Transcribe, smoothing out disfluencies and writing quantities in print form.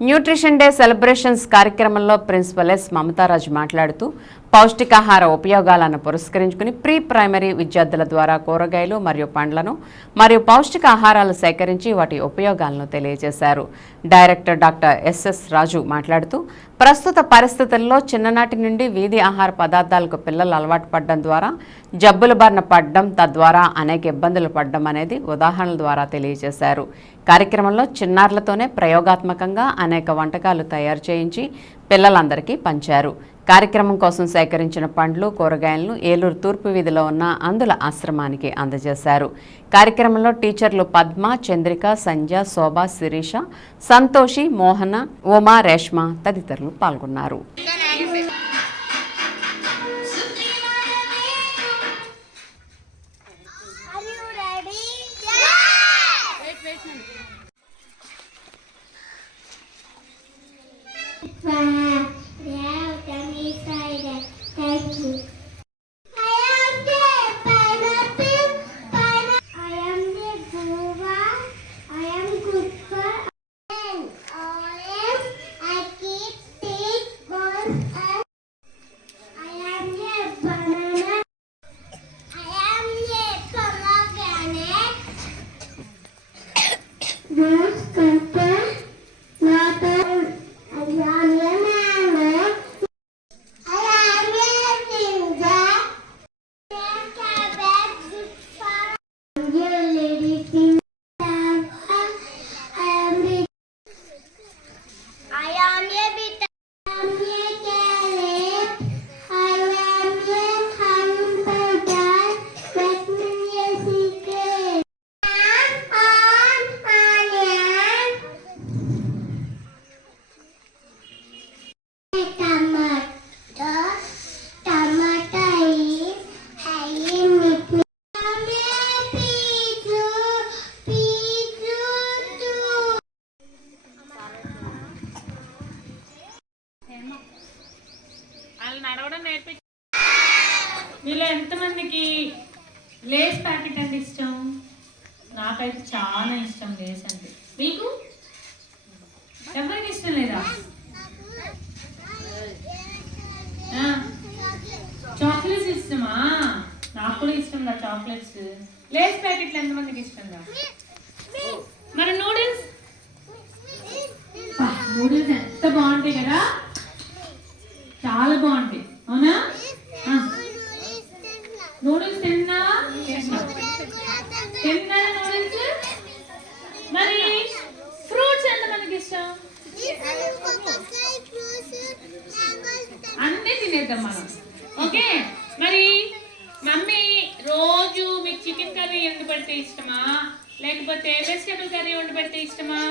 Nutrition day celebrations కార్యక్రమంలో principal yes మమతారాజు మాట్లాడుతూ పౌష్టికాహార ఉపయోగాలను పురస్కరించుకుని ప్రీ ప్రైమరీ విద్యార్థుల ద్వారా కూరగాయలు మరియు పండ్లను మరియు పౌష్టికాహారాలు సేకరించి వాటి ఉపయోగాలను తెలియజేశారు. డైరెక్టర్ డాక్టర్ ఎస్ఎస్ రాజు మాట్లాడుతూ ప్రస్తుత పరిస్థితుల్లో చిన్ననాటి నుండి వీధి ఆహార పదార్థాలకు పిల్లలు అలవాటు పడడం ద్వారా జబ్బుల బారిన పడడం, తద్వారా అనేక ఇబ్బందులు పడడం అనేది ఉదాహరణల ద్వారా తెలియజేశారు. కార్యక్రమంలో చిన్నారులతోనే ప్రయోగాత్మకంగా అనేక వంటకాలు తయారు చేయించి పిల్లలందరికీ పంచారు. కార్యక్రమం కోసం సేకరించిన పండ్లు, కూరగాయలను ఏలూరు తూర్పు వీధిలో ఉన్న అందుల ఆశ్రమానికి అందజేశారు. కార్యక్రమంలో టీచర్లు పద్మ, చంద్రిక, సంధ్య, శోభ, శిరీష, సంతోషి, మోహన, ఉమా, రేష్మ తదితరులు పాల్గొన్నారు. మీలో ఎంతమందికి లేస్ ప్యాకెట్ అంటే ఇష్టం? నాకైతే చాలా ఇష్టం లేస్ అంటే. మీకు ఎవరికి ఇష్టం లేదా? చాక్లెట్స్ ఇష్టమా? నాకు కూడా ఇష్టం రా చాక్లెట్స్. లేస్ ప్యాకెట్లు ఎంతమందికి ఇష్టం రా? మరి నూడిల్స్ ఎంత బాగుంటాయి కదా, చాలా బాగుంటాయి అవునా? నూడిల్స్ తిన్నా నూడిల్స్. మరి ఫ్రూట్స్ ఎంతమందికి ఇష్టం? అన్నీ తినేద్దాం మనం. ఓకే, మరి మమ్మీ రోజు మీకు చికెన్ కర్రీ వండి పెడితే ఇష్టమా, లేకపోతే వెజిటేబుల్ కర్రీ వండి పెడితే ఇష్టమా?